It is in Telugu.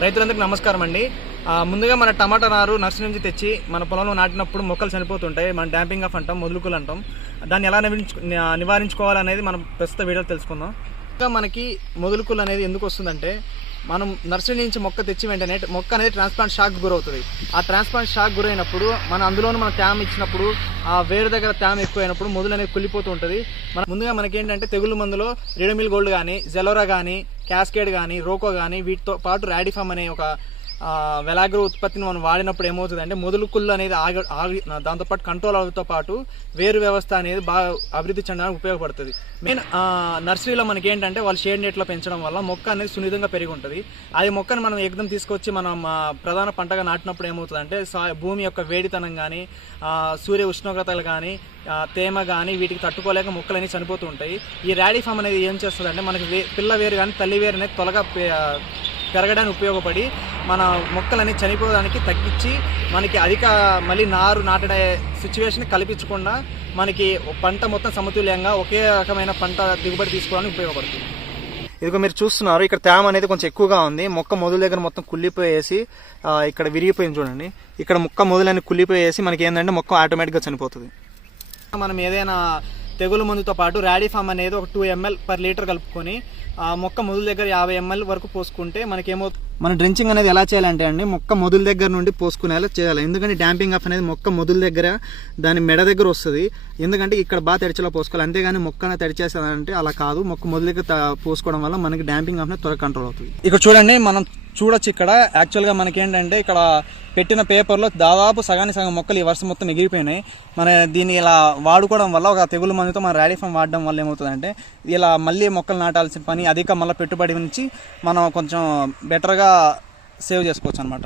రైతులందరికీ నమస్కారం అండి. ముందుగా మన టమాటా నారు నర్సరీ నుంచి తెచ్చి మన పొలంలో నాటినప్పుడు మొక్కలు చనిపోతుంటాయి. మనం డాంపింగ్ ఆఫ్ అంటాం, మొదలుకులు అంటాం. దాన్ని ఎలా నివారించుకోవాలనేది మనం ప్రస్తుత వీడియో తెలుసుకుందాం. ఇంకా మనకి మొదలుకులు అనేది ఎందుకు వస్తుందంటే, మనం నర్సరీ నుంచి మొక్క తెచ్చి వెంటనే మొక్క అనేది ట్రాన్స్ప్లాంట్ షాక్ గురవుతుంది. ఆ ట్రాన్స్ప్లాంట్ షాక్ గురైనప్పుడు అందులోనూ మనం ట్యామ్ ఇచ్చినప్పుడు ఆ వేరు దగ్గర ట్యామ్ ఎక్కువైనప్పుడు మొదలు అనేది కుళ్ళిపోతూ ఉంటుంది. ముందుగా మనకేంటంటే తెగులు మందులో రిడమిల్ గోల్డ్ కానీ, జెలోరా కానీ, క్యాస్కేడ్ కానీ, రోకో కానీ, వీటితో పాటు రాడిఫామ్ అనే ఒక వెలాగ్రో ఉత్పత్తిని మనం వాడినప్పుడు ఏమవుతుందంటే మొదలుకుళ్ళు అనేది దాంతోపాటు కంట్రోల్ అవడంతో పాటు వేరు వ్యవస్థ అనేది బాగా అభివృద్ధి చెందడానికి ఉపయోగపడుతుంది. మెయిన్ నర్సరీలో మనకి ఏంటంటే వాళ్ళు షేడ్ నెట్లో పెంచడం వల్ల మొక్క అనేది సున్నితంగా పెరిగి ఉంటుంది. అది మొక్కను మనం ఎగ్దం తీసుకొచ్చి మనం ప్రధాన పంటగా నాటినప్పుడు ఏమవుతుందంటే భూమి యొక్క వేడితనం కానీ, సూర్య ఉష్ణోగ్రతలు కానీ, తేమ కానీ వీటికి తట్టుకోలేక మొక్కలు అనేవి చనిపోతూ ఉంటాయి. ఈ రాడిఫామ్ అనేది ఏం చేస్తుందంటే మనకి పిల్ల వేరు కానీ తల్లి వేరు అనేది త్వరగా పెరగడానికి ఉపయోగపడి మన మొక్కలని చనిపోవడానికి తగ్గించి మనకి మళ్ళీ నారు నాటడే సిచ్యువేషన్ కల్పించకుండా మనకి పంట మొత్తం సమతుల్యంగా ఒకే రకమైన పంట దిగుబడి తీసుకోవడానికి ఉపయోగపడుతుంది. ఇదిగో మీరు చూస్తున్నారు, ఇక్కడ తేమ అనేది కొంచెం ఎక్కువగా ఉంది. మొక్క మొదలు దగ్గర మొత్తం కుళ్ళిపోయేసి ఇక్కడ విరిగిపోయింది చూడండి. ఇక్కడ మొక్క మొదలని కుళ్ళిపోయేసి మనకి ఏంటంటే మొక్క ఆటోమేటిక్గా చనిపోతుంది. మనం ఏదైనా తెగులు మందుతో పాటు రాడిఫామ్ అనేది ఒక 2 ml per లీటర్ కలుపుకొని మొక్క మొదలు దగ్గర 50 ml వరకు పోసుకుంటే మన డ్రెంచింగ్ అనేది ఎలా చేయాలంటే అండి, మొక్క మొదలు దగ్గర నుండి పోసుకునేలా చేయాలి. ఎందుకంటే డాంపింగ్ ఆఫ్ అనేది మొక్క మొదలు దగ్గర దాని మెడ దగ్గర వస్తుంది. ఎందుకంటే ఇక్కడ బాగా తడిచేలా పోసుకోవాలి. అంతేగాని మొక్కన తడిచేసాదంటే అలా కాదు. మొక్క మొదలు దగ్గర పోసుకోవడం వల్ల మనకి డాంపింగ్ ఆఫ్ అనేది త్వరగా కంట్రోల్ అవుతుంది. ఇక్కడ చూడండి, మనం చూడొచ్చు. ఇక్కడ యాక్చువల్గా మనకి ఏంటంటే ఇక్కడ పెట్టిన పేపర్లో దాదాపు సగానికి సగం మొక్కలు ఈ వర్షం మొత్తం ఎగిరిపోయినాయి. మన దీన్ని ఇలా వాడుకోవడం వల్ల ఒక తెగులు మందుతో మన రాడిఫామ్ వాడడం వల్ల ఏమవుతుందంటే ఇలా మళ్ళీ మొక్కలు నాటాల్సిన పని మళ్ళీ పెట్టుబడి నుంచి మనం కొంచెం బెటర్గా సేవ్ చేసుకోవచ్చు అనమాట.